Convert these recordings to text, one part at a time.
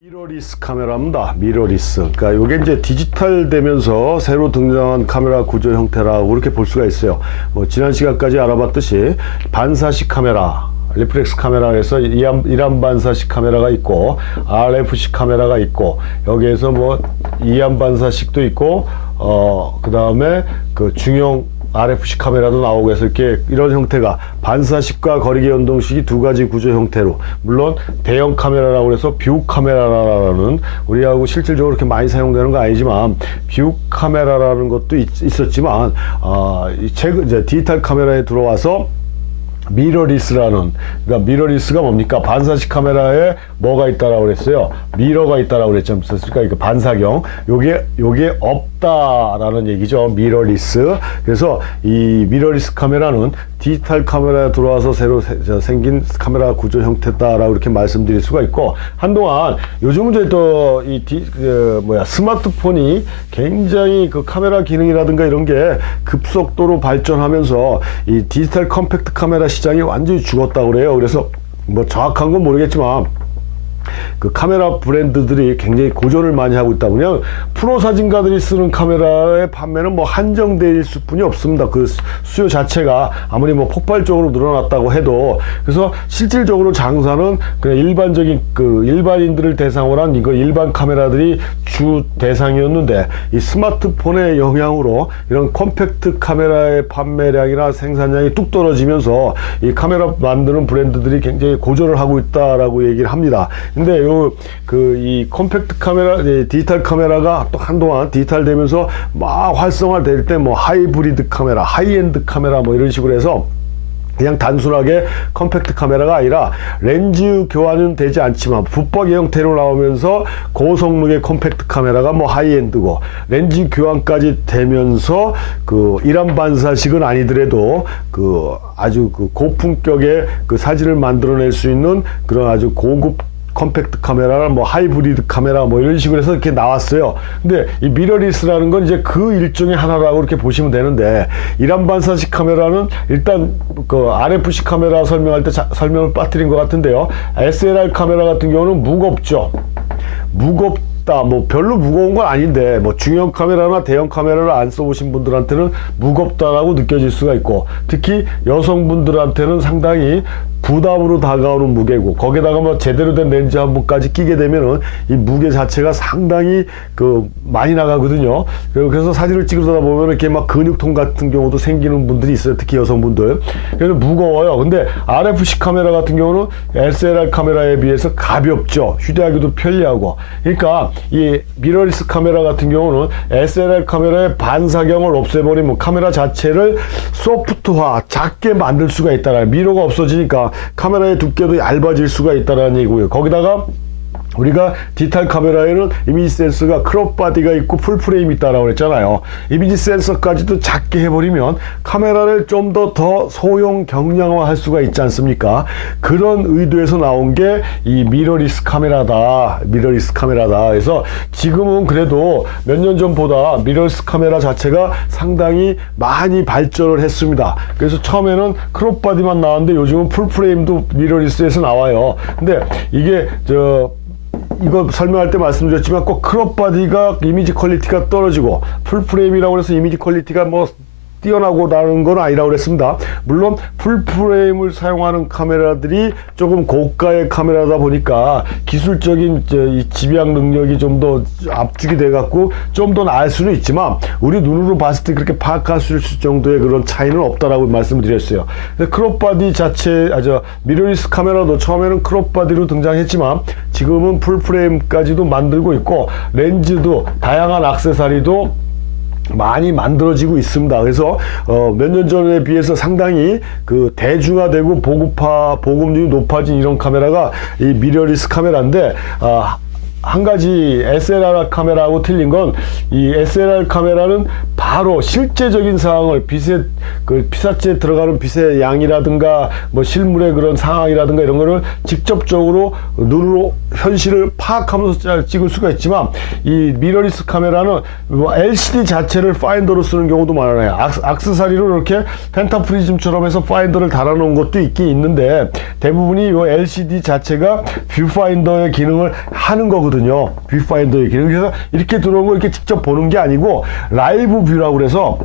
미러리스 카메라입니다. 미러리스. 그러니까 이게 이제 디지털 되면서 새로 등장한 카메라 구조 형태라고 그렇게 볼 수가 있어요. 지난 시간까지 알아봤듯이 반사식 카메라, 리플렉스 카메라에서 이안 반사식 카메라가 있고 RF식 카메라가 있고 여기에서 이안 반사식도 있고 그 다음에 그 중형 RF식 카메라도 나오고 해서 이렇게 이런 형태가 반사식과 거리계 연동식이 두 가지 구조 형태로, 물론 대형 카메라라고 해서 뷰 카메라라는 우리하고 실질적으로 그렇게 많이 사용되는 거 아니지만 뷰 카메라라는 것도 있었지만 최근 이제 디지털 카메라에 들어와서 미러리스라는, 그러니까 미러리스가 뭡니까? 반사식 카메라에 뭐가 있다라고 그랬어요? 미러가 있다라고 그랬죠. 그러니까 반사경. 요게 없다라는 얘기죠. 미러리스. 그래서 이 미러리스 카메라는 디지털 카메라에 들어와서 새로 생긴 카메라 구조 형태다라고 이렇게 말씀드릴 수가 있고, 한동안 요즘은 이제 또 이 스마트폰이 굉장히 그 카메라 기능이라든가 이런 게 급속도로 발전하면서 이 디지털 컴팩트 카메라 시장이 완전히 죽었다고 그래요. 그래서 정확한 건 모르겠지만 그 카메라 브랜드들이 굉장히 고전을 많이 하고 있다 보면 프로 사진가들이 쓰는 카메라의 판매는 한정될 수뿐이 없습니다. 그 수요 자체가 아무리 폭발적으로 늘어났다고 해도. 그래서 실질적으로 장사는 그냥 일반적인 그 일반인들을 대상으로 한 이거 일반 카메라들이 주 대상이었는데, 이 스마트폰의 영향으로 이런 컴팩트 카메라의 판매량이나 생산량이 뚝 떨어지면서 이 카메라 만드는 브랜드들이 굉장히 고전을 하고 있다라고 얘기를 합니다. 근데 이 컴팩트 카메라, 디지털 카메라가 또 한동안 디지털 되면서 막 활성화될 때 하이브리드 카메라, 하이엔드 카메라 이런 식으로 해서 그냥 단순하게 컴팩트 카메라가 아니라 렌즈 교환은 되지 않지만 붙박이 형태로 나오면서 고성능의 컴팩트 카메라가 하이엔드고, 렌즈 교환까지 되면서 그 일안 반사식은 아니더라도 그 아주 그 고품격의 그 사진을 만들어낼 수 있는 그런 아주 고급 컴팩트 카메라나 하이브리드 카메라 이런 식으로 해서 이렇게 나왔어요. 근데 이 미러리스라는 건 이제 그 일종의 하나라고 이렇게 보시면 되는데, 일안 반사식 카메라는 일단 그 RF식 카메라 설명할 때 설명을 빠뜨린 것 같은데요. SLR 카메라 같은 경우는 무겁죠. 별로 무거운 건 아닌데 중형 카메라나 대형 카메라를 안 써보신 분들한테는 무겁다라고 느껴질 수가 있고, 특히 여성분들한테는 상당히 부담으로 다가오는 무게고, 거기다가 제대로 된 렌즈 한 번까지 끼게 되면은 이 무게 자체가 상당히 많이 나가거든요. 그래서 사진을 찍으다 보면 이렇게 근육통 같은 경우도 생기는 분들이 있어요. 특히 여성분들. 그래서 무거워요. 근데 RF식 카메라 같은 경우는 SLR 카메라에 비해서 가볍죠. 휴대하기도 편리하고. 그러니까 이 미러리스 카메라 같은 경우는 SLR 카메라의 반사경을 없애버리면 카메라 자체를 소프트화, 작게 만들 수가 있다라는, 미러가 없어지니까 카메라의 두께도 얇아질 수가 있다는 얘기고요. 거기다가 우리가 디지털 카메라에는 이미지 센서가 크롭 바디가 있고 풀프레임이 있다라고 그랬잖아요. 이미지 센서까지도 작게 해버리면 카메라를 좀 더 소형 경량화 할 수가 있지 않습니까? 그런 의도에서 나온 게 이 미러리스 카메라다. 그래서 지금은 그래도 몇 년 전보다 미러리스 카메라 자체가 상당히 많이 발전을 했습니다. 그래서 처음에는 크롭 바디만 나왔는데 요즘은 풀프레임도 미러리스에서 나와요. 근데 이게 이거 설명할 때 말씀드렸지만 꼭 크롭 바디가 이미지 퀄리티가 떨어지고 풀프레임이라고 해서 이미지 퀄리티가 뛰어나고 나는 건 아니라고 그랬습니다. 물론 풀프레임을 사용하는 카메라들이 조금 고가의 카메라다 보니까 기술적인 이 집약 능력이 좀 더 압축이 돼 갖고 좀 더 나을 수는 있지만 우리 눈으로 봤을 때 그렇게 파악할 수 있을 정도의 그런 차이는 없다라고 말씀을 드렸어요. 크롭 바디 자체, 미러리스 카메라도 처음에는 크롭 바디로 등장했지만 지금은 풀프레임까지도 만들고 있고, 렌즈도 다양한 액세서리도 많이 만들어지고 있습니다. 그래서 몇 년 전에 비해서 상당히 그 대중화되고 보급률이 높아진 이런 카메라가 이 미러리스 카메라인데, 한 가지 SLR 카메라하고 틀린 건 이 SLR 카메라는 바로 실제적인 상황을 빛의 피사체에 들어가는 빛의 양이라든가 뭐 실물의 그런 상황이라든가 이런 거를 직접적으로 눈으로 현실을 파악하면서 찍을 수가 있지만 이 미러리스 카메라는 뭐 LCD 자체를 파인더로 쓰는 경우도 많아요. 악세사리로 이렇게 펜타프리즘처럼 해서 파인더를 달아놓은 것도 있긴 있는데 대부분이 이 LCD 자체가 뷰파인더의 기능을 하는 거거든요. 뷰파인더의 기능. 그래서 이렇게 들어온 걸 이렇게 직접 보는 게 아니고 라이브 뷰라고 그래서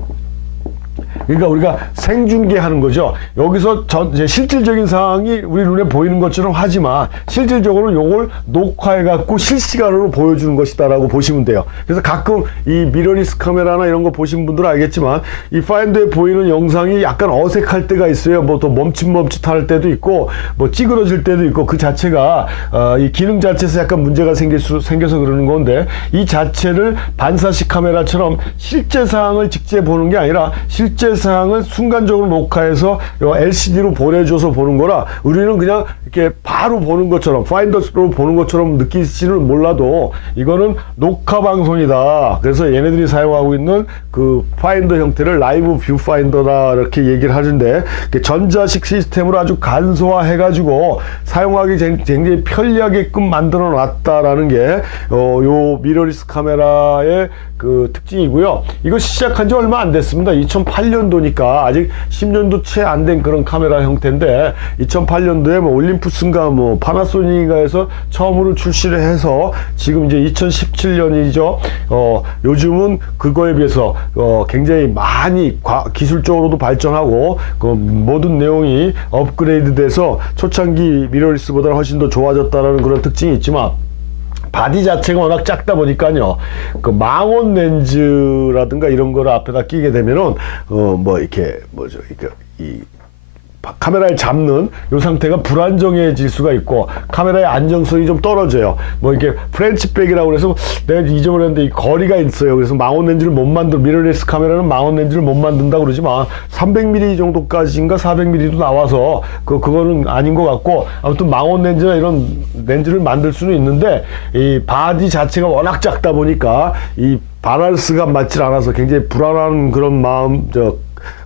그러니까 우리가 생중계하는 거죠. 여기서 실질적인 상황이 우리 눈에 보이는 것처럼 하지만 실질적으로 요걸 녹화해 갖고 실시간으로 보여주는 것이다라고 보시면 돼요. 그래서 가끔 이 미러리스 카메라나 이런 거 보신 분들은 알겠지만 이 파인더에 보이는 영상이 약간 어색할 때가 있어요. 뭐 또 멈칫멈칫할 때도 있고 뭐 찌그러질 때도 있고 그 자체가 이 기능 자체에서 약간 문제가 생겨서 그러는 건데 이 자체를 반사식 카메라처럼 실제 상황을 직접 보는 게 아니라 실제 사항을 순간적으로 녹화해서 LCD로 보내줘서 보는 거라 우리는 그냥 이렇게 바로 보는 것처럼 파인더로 보는 것처럼 느낄지는 몰라도 이거는 녹화 방송이다. 그래서 얘네들이 사용하고 있는 그 파인더 형태를 라이브 뷰 파인더다 이렇게 얘기를 하는데 전자식 시스템으로 아주 간소화해 가지고 사용하기 굉장히 편리하게끔 만들어 놨다라는 게 요 미러리스 카메라의 그 특징이고요. 이거 시작한 지 얼마 안 됐습니다. 2008년도니까 아직 10년도 채 안 된 그런 카메라 형태인데 2008년도에 뭐 올림푸스인가 뭐 파나소닉인가에서 처음으로 출시를 해서 지금 이제 2017년이죠. 요즘은 그거에 비해서 굉장히 많이 기술적으로도 발전하고 그 모든 내용이 업그레이드 돼서 초창기 미러리스보다 훨씬 더 좋아졌다는 그런 특징이 있지만 바디 자체가 워낙 작다 보니까요. 그 망원 렌즈라든가 이런 거를 앞에다 끼게 되면은 뭐 이렇게 뭐죠? 이 카메라를 잡는 이 상태가 불안정해질 수가 있고 카메라의 안정성이 좀 떨어져요. 뭐 이렇게 프렌치백이라고 해서 내가 잊어버렸는데 이 거리가 있어요. 그래서 망원 렌즈를 못 미러리스 카메라는 망원 렌즈를 못 만든다고 그러지만 300mm 정도까지인가 400mm도 나와서 그거는 아닌 것 같고 아무튼 망원 렌즈나 이런 렌즈를 만들 수는 있는데 이 바디 자체가 워낙 작다 보니까 이 바란스가 맞질 않아서 굉장히 불안한 그런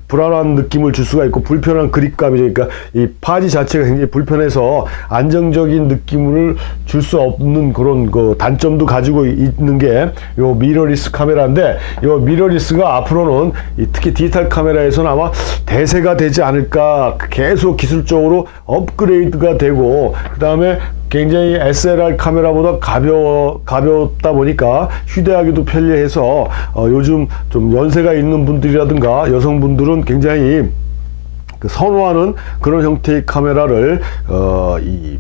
불안한 느낌을 줄 수가 있고 불편한 그립감이죠. 그러니까 이 바디 자체가 굉장히 불편해서 안정적인 느낌을 줄 수 없는 그런 그 단점도 가지고 있는 게 요 미러리스 카메라인데 요 미러리스가 앞으로는 특히 디지털 카메라에서는 아마 대세가 되지 않을까. 계속 기술적으로 업그레이드가 되고 그 다음에 굉장히 SLR 카메라보다 가볍다 보니까 휴대하기도 편리해서 요즘 좀 연세가 있는 분들이라든가 여성분들은 굉장히 선호하는 그런 형태의 카메라를 이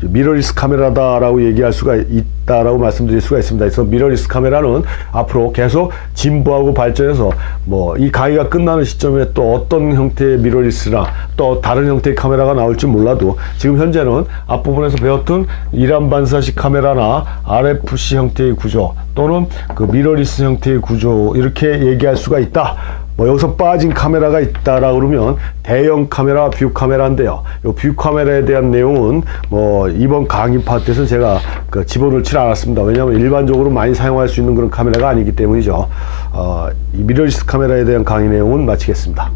미러리스 카메라다라고 얘기할 수가 있다라고 말씀드릴 수가 있습니다. 그래서 미러리스 카메라는 앞으로 계속 진보하고 발전해서 뭐 이 강의가 끝나는 시점에 또 어떤 형태의 미러리스나 또 다른 형태의 카메라가 나올지 몰라도 지금 현재는 앞부분에서 배웠던 이란 반사식 카메라나 RFC 형태의 구조 또는 그 미러리스 형태의 구조 이렇게 얘기할 수가 있다. 뭐 여기서 빠진 카메라가 있다라 그러면 대형 카메라, 뷰 카메라인데요. 이 뷰 카메라에 대한 내용은 뭐 이번 강의 파트에서 제가 집어넣지 않았습니다. 왜냐하면 일반적으로 많이 사용할 수 있는 그런 카메라가 아니기 때문이죠. 이 미러리스 카메라에 대한 강의 내용은 마치겠습니다.